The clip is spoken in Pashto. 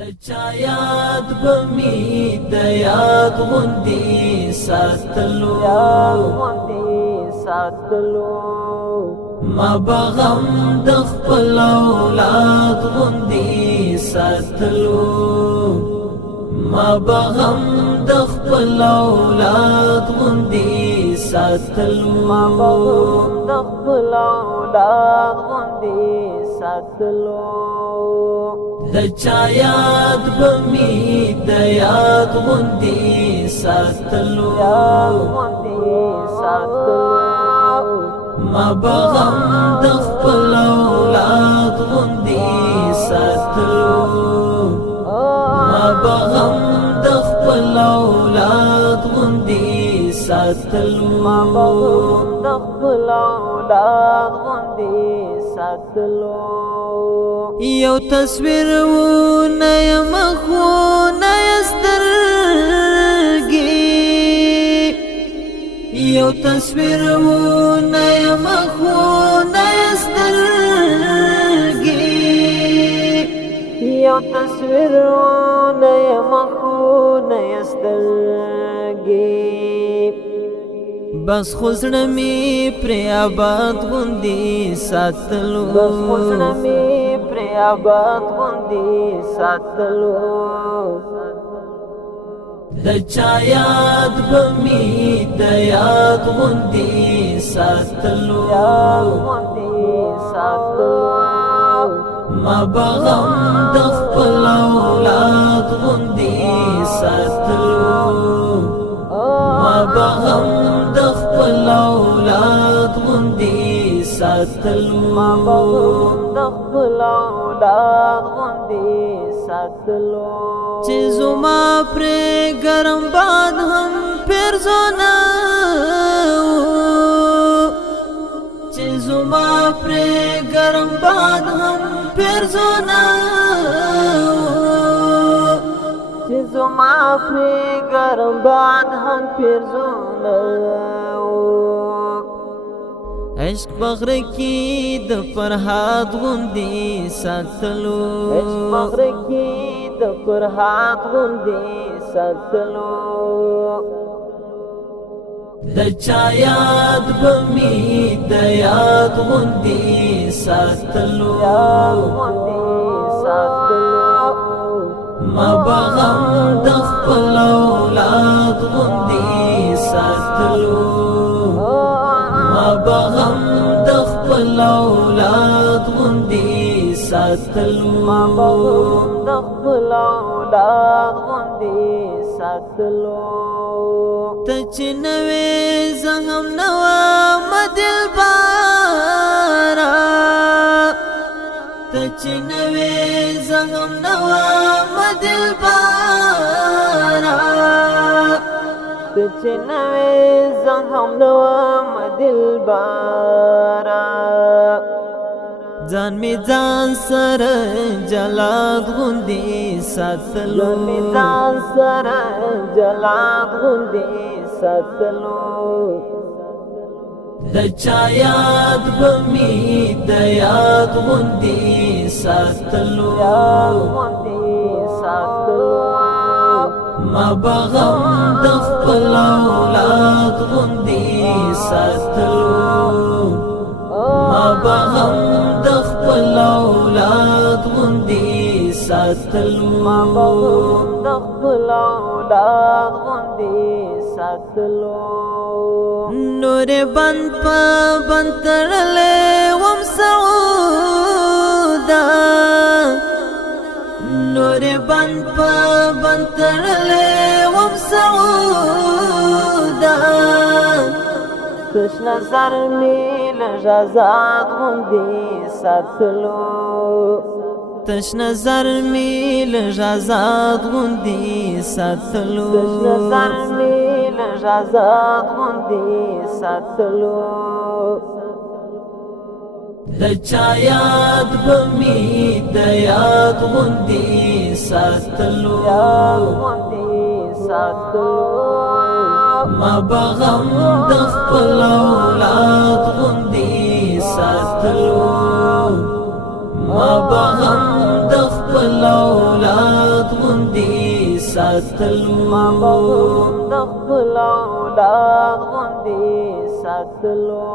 چا یاد بمی د یاد غوندی ساتلو ما بغم د خپل اولاد غوندی ساتلو ما بغم د خپل اولاد غوندی ساتلو د چا یاد بمی د یاد غوندی ساتلو ما بغم د خپل اولاد غوندی ساتلو ما بغم د خپل اولاد غوندی ساتلو یو تصویر و نیم خو نیسترگی یو تصویر و نیم خو نیسترگی یو تصویر و نیم خو نیسترگی بس خوزړه می پر آباد غوندی ساتلو د چا یاد بمی د یاد غوندی ساتلو ما بغم د خپل اولاد غوندی ساتلو ما بغم د خپل اولاد غوندی ساتلو چې زما پر ګرم باد هم پرزونه چې زما پر ګرم باد هم پرزونه چې زما پر ګرم باد هم پرزونه عشق بغره کی د فرحات غوندی ساتلو د چا یاد بمی د یاد غوندی ساتلو ما بغم د خپل اولاد غوندی ساتلو ما بغم د خپل اولاد غوندی ساتلو ته چې نوې زغم نوا مدلبارا ته چې نوې زغم نوا مدلبارا ته چې نوې زغم نوا مدلبارا ځان می ځان سره جلاد غوندی ساتلو د چا یاد بمی د یاد غوندی ساتلو ما بغم د خپل اولاد غوندی ساتلو ما بغم د خپل اولاد غوندی ساتلو نور بند پا بند ترلے وم سعودا نور بند پا بند ترلے وم سعودا کش نظر میل رضاد غوندی ساتلو تش نظر میل رضاد غوندی ساتلو د چا یاد بمی د یاد غوندی ساتلو ما بغم د خپل اولاد غوندی ساتلو ما بغم د خپل اولاد ساتلو ما بغم د خپل اولاد غوندې ساتلو